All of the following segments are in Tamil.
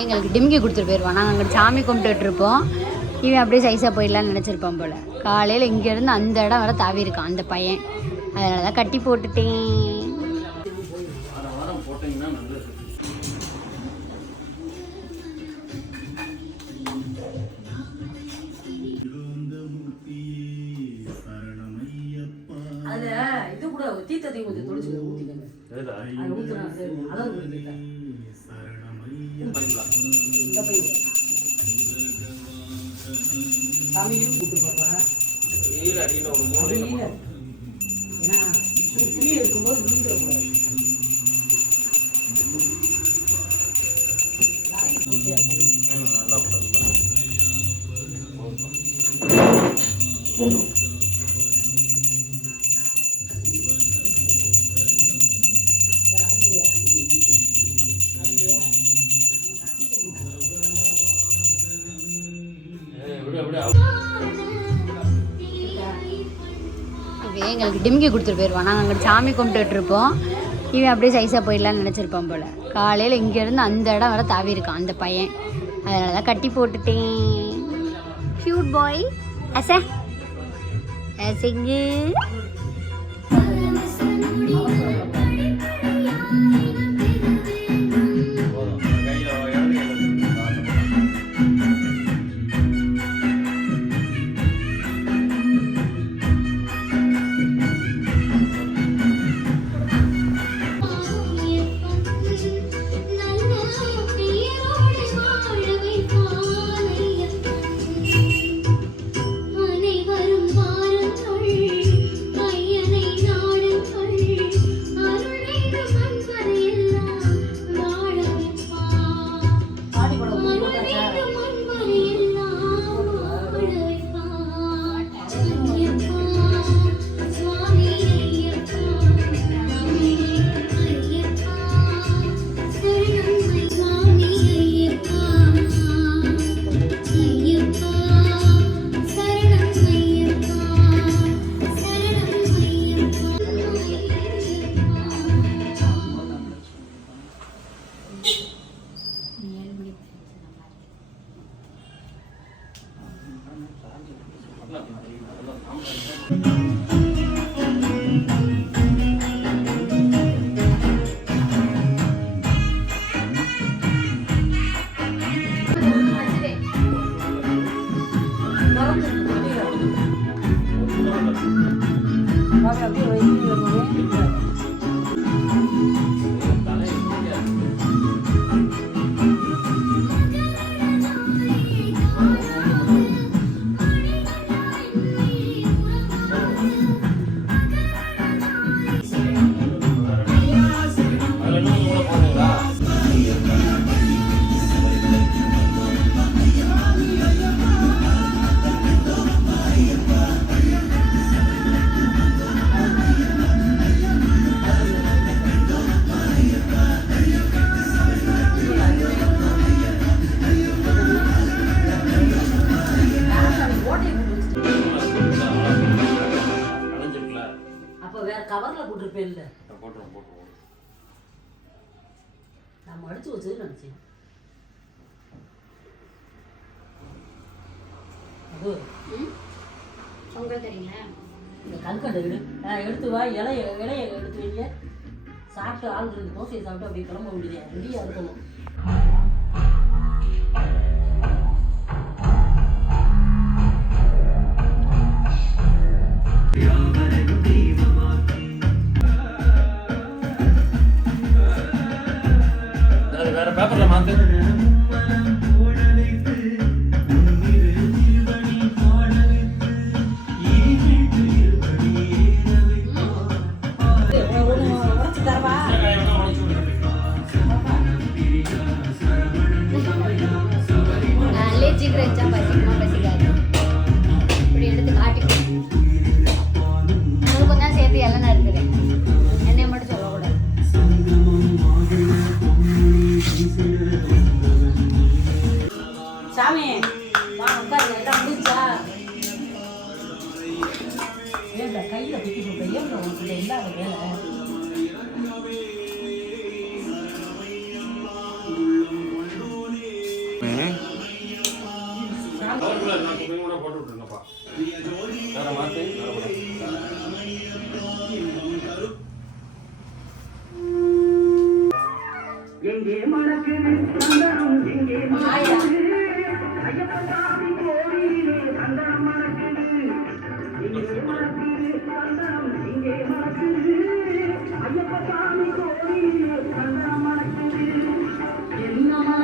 எங்களுக்கு டிம்கி கொடுத்துட்டு போயிடுவான். நாங்கள் அங்கே சாமி கும்பிட்டுட்டு இருப்போம். இவன் அப்படியே சைஸாக போயிடலான்னு நினச்சிருப்பான் போல். காலையில் இங்கேருந்து அந்த இடம் வர தாவி இருக்கான் அந்த பையன். அதனால தான் கட்டி போட்டுட்டேன். இது கூட தீர்த்தத்தை கொஞ்சம் தொலைச்சு ஊற்றிக்கங்க. சாமியும் கூட்டு பார்ப்பேன். ஏன்னா புளி இருக்கும்போது விழுந்துடக்கூடாது. எங்களுக்கு டிம்கி கொடுத்துட்டு போயிடுவான். நாங்கள் அங்கே சாமி கும்பிட்டுட்டு இருப்போம். இவன் அப்படியே சைஸாக போயிடலான்னு நினச்சிருப்பான் போல். காலையில் இங்கேருந்து அந்த இடம் வர தாவி இருக்கான் அந்த பையன். அதனால தான் கட்டி போட்டுட்டேன். க்யூட் பாய் அசைங்கு. கவர்ல போட்டுருப்பேன். இல்லை நம்ம அடிச்சு வச்சது நினைச்சேன். இந்த கல்கண்டை எடுத்து வா. இலைய எடுத்து வைங்க. சாப்பிட்டு ஆள் 2 தோசையை சாப்பிட்டு அப்படியே கிளம்ப முடியாது. ரெடியாக இருக்கணும். வேற பேப்பர்ல மாத்து. இப்படி எடுத்து காட்டிக்கணும். கொஞ்சம் சேர்த்து எல்லாம் இருக்கிறேன். என்னை மட்டும் சொல்லக்கூடாது. சாமி உட்காருங்க. எல்லாம் முடிஞ்சா ஏன் கையில பிடிச்சி போட்ட ஏன் உனக்கு இல்லாத வேலை.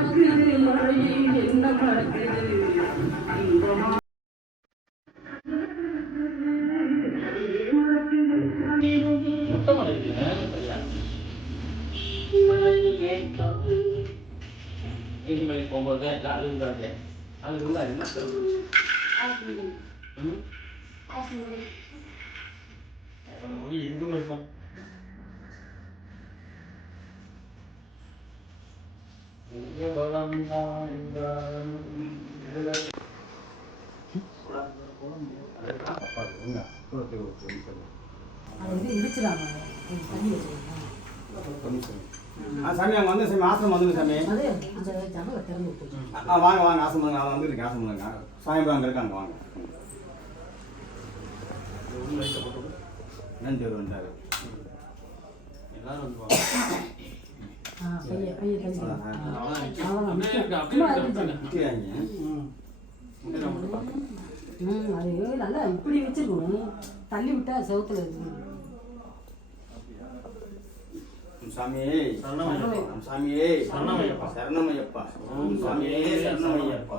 மணக்குது மழையில் என்ன மணக்குது போகும்போது அழுகுறாங்க அழுகுல என்ன இருக்கும் சாமி அங்கே வந்து சாமி ஆசிரமம் வந்துங்க சாமி வாங்க வாங்க ஆசிரமம் நான் வந்துருக்கேன் ஆசிரமங்க சாயம்பரம் அங்கே இருக்காங்க வாங்க நன்றி வந்தார் எல்லாரும் வந்து அது நல்லா இப்படி வச்சிருக்கணும் தள்ளி விட்டா செவத்துல இருக்கு சாமியே சாமியே சரணமையப்பா சாமியே சரணமையப்பா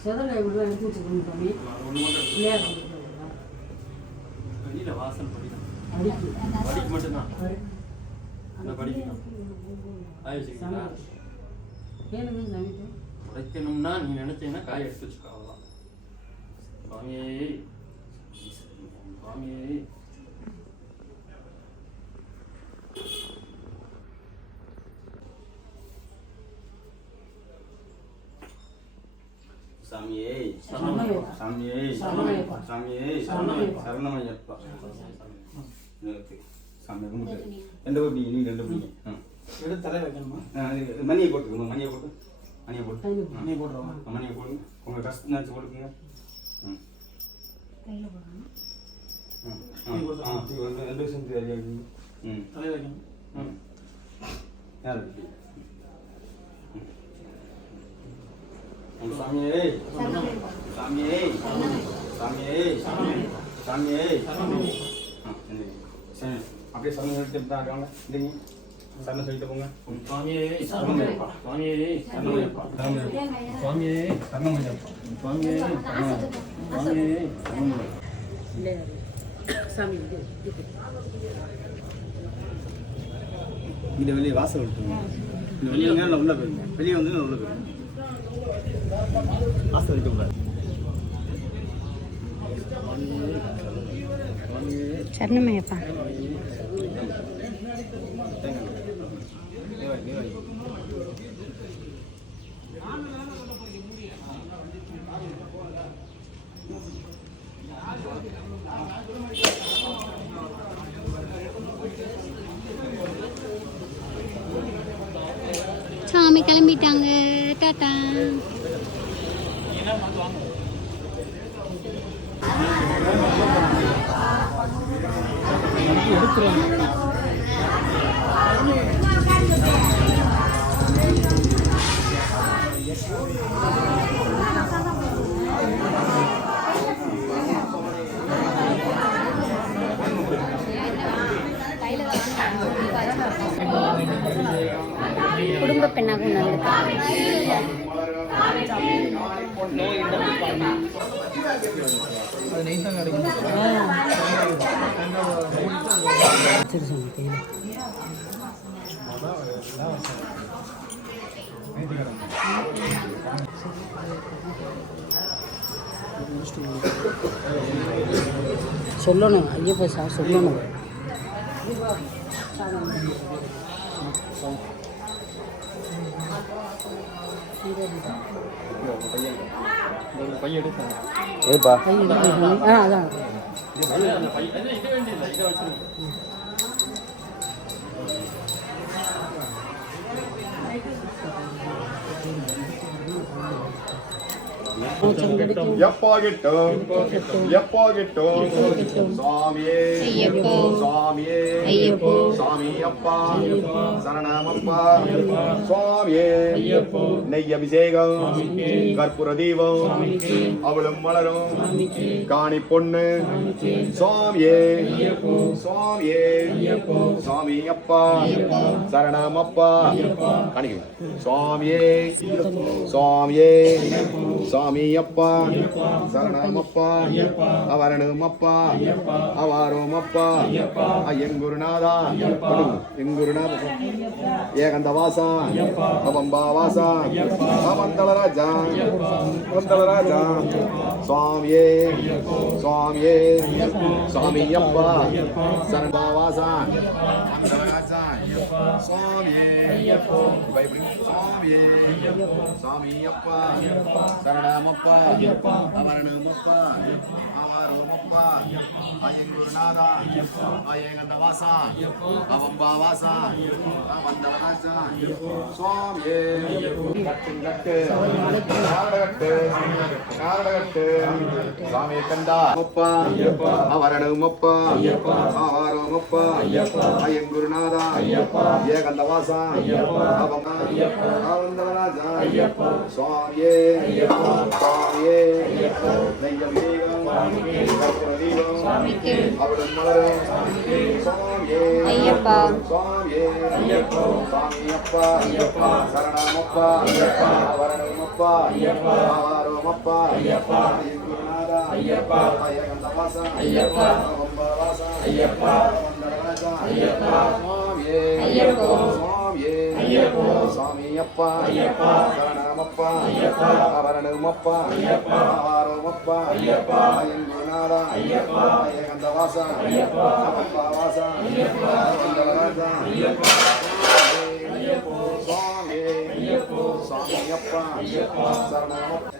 செதலை இப்படி எடுத்து வச்சுக்கணும் சாமி வெளியில வாசல் படிக்கும் அடிக்கு படிக்க மட்டும்தான் அந்த படிக்கணும் ஆயிடுச்சுங்களா ஏனுங்க சாமி உடைக்கணும்னா நீ நினைச்சீங்கன்னா காய் எடுத்து வச்சுக்கோ அவ்வளோதான் சுவாமியே சுவாமியே சாமியே சரணமையப்பா. சாமியே சரணமையப்பா. சாமியே சரணமையப்பா. சரணமையப்பா நிறுத்து சாமி கும்பிட்டு ரெண்டு பேர் பிடிங்க நீங்க ரெண்டு பிடிங்க எடுத்து தலை வைக்கணுமா? மணியை போட்டுக்கோங்க மணியை போட்டு மணியை போட்டு மணியை போட்டுருவோமா? மணியை போடுங்க உங்கள் கஷ்டம் நினச்சி போட்டுக்குங்க ம் ரெண்டு விஷயம் தெரியாது ம் தலை வைக்கணும். ம் யார் சாமியே சாமியே சாமியே சாமியே சரி அப்படியே சரணம் சொல்லிட்டு தான் இருக்காங்க இல்லைங்க சரணம் சொல்லிட்டு போங்க சுவாமியே சரணமையப்பா சுவாமியே சரணமையப்பா சுவாமியே சரணமையப்பா சுவாமியே சுவாமியே சாமி இந்த வெளியே வாசல் விட்டுருங்க இந்த வெளியே வந்து உள்ள போயிருங்க வெளியே வந்து உள்ள போயிருங்க வாசல் வைக்க கூடாது சரணமையப்பா சாமி கிளம்பிட்டாங்க டாட்டா குடும்ப பெண்ணாகவும் நல்லது அது நெய் தான் கிடைக்கும். சரி சாமி கையில் சொல்லணும் ஐயப்பா சார் சொல்லணும் பையன் எடுத்தாங்க ஏப்பா அதான் அந்த பையன் இது வேண்டியதில்லை இதை வச்சுருங்க எப்பா கிட்டும் எப்பா கிட்டும் சுவாமியே சுவாமியே சுவாமி அப்பா சரணமப்பா சுவாமியே நெய் அபிஷேகம் கற்பூர தீபம் அவளும் மலரும் காணி பொண்ணு சுவாமியே சுவாமியே சுவாமி அப்பா சரணமப்பா காணிக்க சுவாமியே சுவாமியே சுவாமி அப்பா சரணமப்பா அவரணமப்பா அவாரோமப்பா ஐயங்குருநாதா எங்குருநாத ஏகந்த வாசா அபம்பா வாசா அமந்தள ராஜா மந்தள ராஜா சுவாமியே சுவாமியே சுவாமி அப்பா சரணா வாசா மந்தள ராஜா சுவாமியே சுவாமியே சுவாமி அப்பா சரணமப்பா அவரணமப்பா அவாரோமப்பா ஐயங்குருநாதா ஐயகந்த வாசா அவம்பா வாசா மந்தள ராஜா சுவாமியே கட்டு நாடகட்டு நாடகட்டு சுவாமி கண்டா அப்பா அவரணமப்பா அவாரோமப்பா ஐயங்குருநாதா ஏகந்த வாசா அவம்பா மந்தள ராஜா சுவாமியே சுவாமியே நெய்யபிஷேகம் கற்பூர தீபம் அவளும் மலரும் சுவாமியே சுவாமியே சுவாமி அப்பா சரணமப்பா அவரணமப்பா அவாரோமப்பா ஐயங்குருநாதா ஐயகந்த வாசா அவம்பா வாசா மந்தள ராஜா சுவாமியே சுவாமியே சுவாமி அப்பா சரணமப்பா அவரணமப்பா அவாரோமப்பா ஐயங்குருநாதா ஐயகந்த வாசா அவம்பா வாசா மந்தள ராஜா சுவாமியே சுவாமி அப்பா சரணமப்பா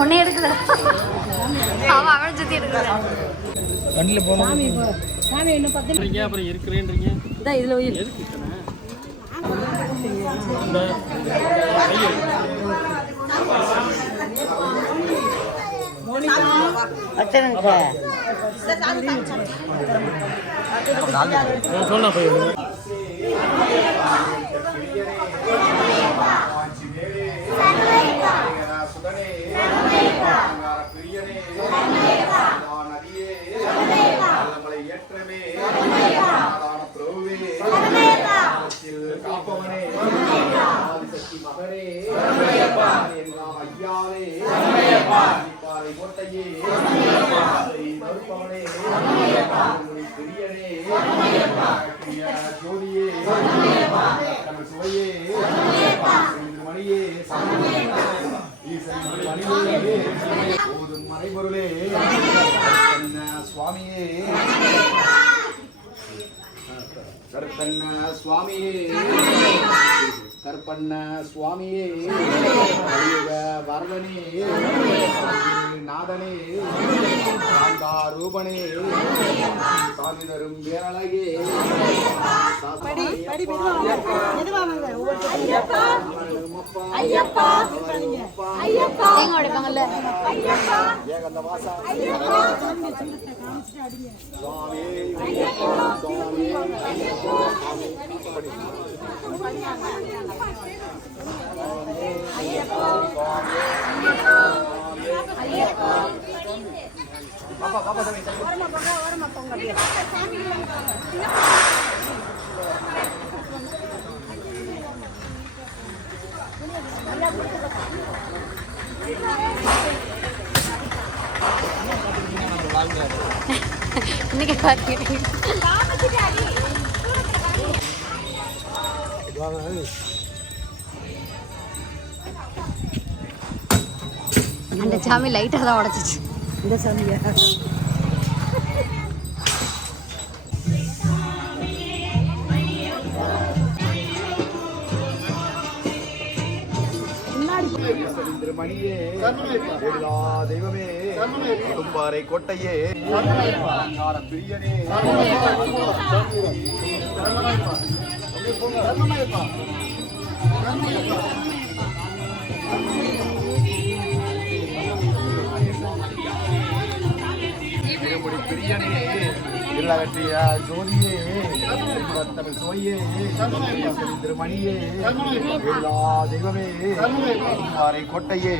ஒன்னே எடுக்கல அவன் அவன் சுத்தி எடுக்கல வண்டியில் போகலாம் சாமி இன்னும் 10 அப்புறம் இருக்கிறேன்றீங்க இதான் இதுல எதுக்கு இத்தனை சொன்னா போய் மறைபொருளே சுவாமியே கருத்தன்ன சுவாமியே கற்பண்ண சுவாமியே வரதனே நாதனே சாந்தா ரூபனே சாமி தரும் பேரழகே தேங்காய் உடைப்பாங்கல்ல ஏகந்த வாசா சுவாமி இன்னைக்கு பார்த்துக்கிட்டேன் அந்த சாமி லைட்டாக தான் உடச்சிச்சு. இந்த சாமியா திருமணியே எல்லா தெய்வமே குடும்பாறை கோட்டையே பிரியனே திருமுடி பிரியனே இல்லகற்றிய ஜோதியே தமிழ் சுவையே திருமணியே எல்லா தெய்வமே குடும்பாறை கோட்டையே